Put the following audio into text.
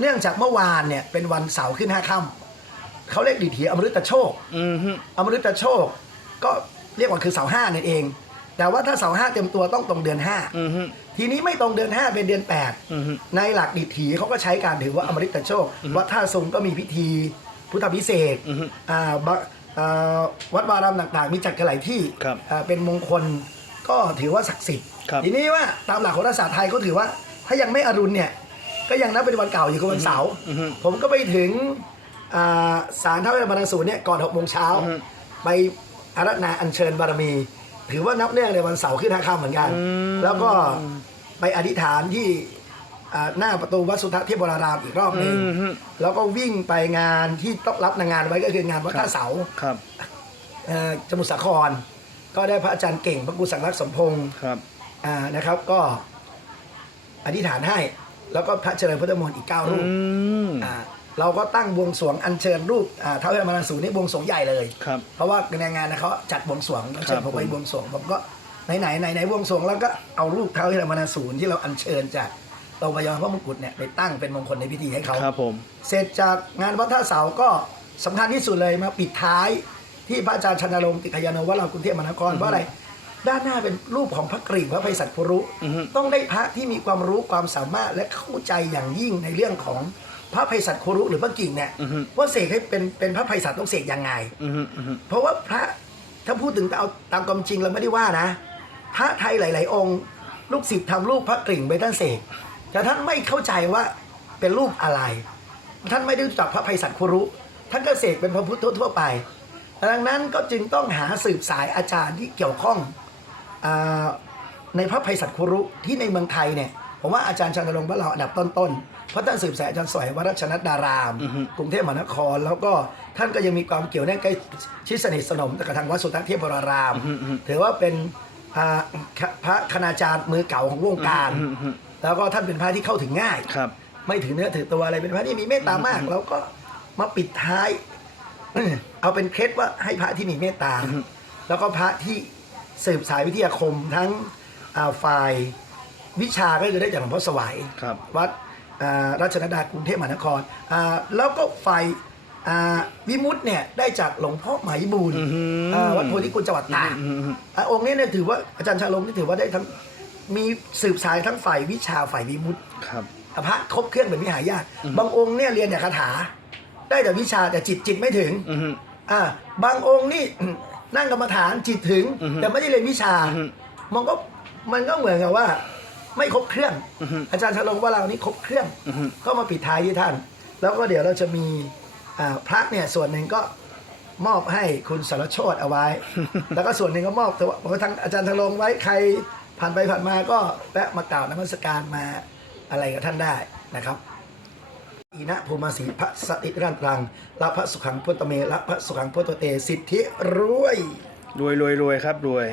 เนื่องจากเมื่อวานเนี่ยเป็นวันเสาร์ขึ้นห้าค่ำเขาเรียกดิถีอมฤตโชคอืมฮึอมฤตโชค ก็เรียกว่าคือเสาห้านั่นเอง แต่ว่าถ้าเสาห้าเต็มตัวต้องตรงเดือนห้าอืมฮึ ทีนี้ไม่ตรงเดือนห้าเป็นเดือนแปดอืมฮึ ในหลักดิถีเขาก็ใช้การถือว่าอมฤตโชควัดท่าทรงก็มีพิธีพุทธพิเศษกอือฮึอ่าบะอ่าวัดวารามต่างๆ มีจัดกันหลายที่ครับอ่าเป็นมงคลก็ถือว่าศักดิ์สิทธิ์ครับ ทีนี้ว่าตามหลักโหราศาสตร์ไทยก็ถือว่าถ้ายังไม่อรุณเนี่ย ก็ยังนับเป็นวันเก่าอยู่คือวันเสาร์อือฮึ ผมก็ไปถึงอ่าศาลท้าวเวสสุวรรณสูรเนี่ยก่อนหกโมงเช้าอือฮึไปอารัธนาอัญเชิญบารมี ถือว่านับเนื่องในวันเสาร์ขึ้นห้าค่ำเหมือนกัน แล้วก็ไปอธิษฐานที่อ่าหน้าประตูวัดสุทัศน์เทพวรารามอีกรอบหนึ่งอืมฮึ แล้วก็วิ่งไปงานที่ต้องรับงานไว้ก็คืองานวัดท่าเสา ครับเอ่อสมุทรสาคร ก็ได้พระอาจารย์เก่ง พระกุสังรักษ์สมพงศ์ครับ อ่านะครับ ก็อธิษฐานให้ แล้วก็พระเจริญพุทธมนต์อีกเก้ารูปอืมอ่าเราก็ตั้งบวงสรวงอัญเชิญรูปอ่าท้าวเวสสุวรรณสูรนี่บวงสรวงใหญ่เลย ครับ เพราะว่าในงานนะเขาจัดบวงสรวงเชิญผมไปผมบวงสรวงผมก็ไหนไหนไหนไหนบวงสรวงแล้วก็เอารูปท้าวเวสสุวรรณสูรที่เราอัญเชิญจากโรงพยาบาลพระมงกุฎเนี่ยไปตั้งเป็นมงคลในพิธีให้เขาครับผมเสร็จจากงานวัดท่าเสาก็สำคัญที่สุดเลยมาปิดท้ายที่พระอาจารย์ชนรงค์ติขยานนท์วัดเรากรุงเทพมหานครเพราะอะไร ด้านหน้าเป็นรูปของพระกริ่งพระไพศาลคุรุ อือฮึ ต้องได้พระที่มีความรู้ความสามารถและเข้าใจอย่างยิ่งในเรื่องของพระไพศาลคุรุหรือพระกิ่งเนี่ยอือฮึว่าเสกให้เป็นเป็นพระไพศาลต้องเสกยังไง อืมฮึอืมฮึเพราะว่าพระถ้าพูดถึงเอาตามความจริงเราไม่ได้ว่านะ พระไทยหลาย ๆ องค์ ลูกศิษย์ทำรูปพระกริ่งไปท่านเสกแต่ท่านไม่เข้าใจว่าเป็นรูปอะไร ท่านไม่ได้รู้จักพระไพศาลคุรุ ท่านก็เสกเป็นพระพุทธทั่วไป ดังนั้นก็จึงต้องหาสืบสายอาจารย์ที่เกี่ยวข้องอา ในพระไพศาลคุรุที่ในเมืองไทยเนี่ยผมว่าอาจารย์ชันรงค์ว่าเราอันดับต้นๆ เพราะท่านสืบสายอาจารย์สวยวรัชนัดดาราม กรุงเทพมหานคร แล้วก็ท่านก็ยังมีความเกี่ยวแน่นใกล้ชิดสนิทสนมกับทางวัดสุทัศน์เทพวราราม ถือว่าเป็นอ่าพระคณาจารย์มือเก่าของวงการ แล้วก็ท่านเป็นพระที่เข้าถึงง่ายครับ ไม่ถือเนื้อถือตัวอะไรเป็นพระที่มีเมตตามาก แล้วก็มาปิดท้าย เอาเป็นเคล็ดว่าให้พระที่มีเมตตา แล้วก็พระที่ สืบสายวิทยาคมทั้งอ่าฝ่ายวิชาก็คือได้จากหลวงพ่อสวัยครับวัดอ่าราชนดากรุงเทพมหานครอ่าแล้วก็ฝ่ายอ่าวิมุตต์เนี่ยได้จากหลวงพ่อไหมายบูลย์อือหืออ่าวัดโพธิกุลจังหวัดตากอืมฮึอะองค์นี้เนี่ยถือว่าอาจารย์ชาลงนี่ถือว่าได้ทั้งมีสืบสายทั้งฝ่ายวิชาฝ่ายวิมุตติครับพระครบเครื่องเป็นวิหายาตบางองค์เนี่ยเรียนแต่คาถา ได้แต่วิชาแต่จิตจิตไม่ถึงอืมฮึอ่าบางองค์นี่ นั่งกรรมฐานจิตถึง อือฮึแต่ไม่ได้เรียนวิชา อือฮึมันก็มันก็เหมือนกับว่า ไม่ครบเครื่อง อือฮึอาจารย์ชาลงว่าเรานี่ครบเครื่อง อือฮึ ก็มาปิดท้ายที่ท่าน แล้วก็เดี๋ยวเราจะมีอ่าพระเนี่ยส่วนหนึ่งก็มอบให้คุณสารโชตเอาไว้ แล้วก็ส่วนหนึ่งก็มอบตัวบอกว่าทางอาจารย์ทลงไว้ใครผ่านไปผ่านมาก็แวะมากล่าวนมัสการมาอะไรกับท่านได้นะครับ อีนะภูมาสีพระสติรันตรังละพระสุขังพุทธเมละพระสุขังพุทธเตสิทธิรวย รวยรวยรวยครับรวย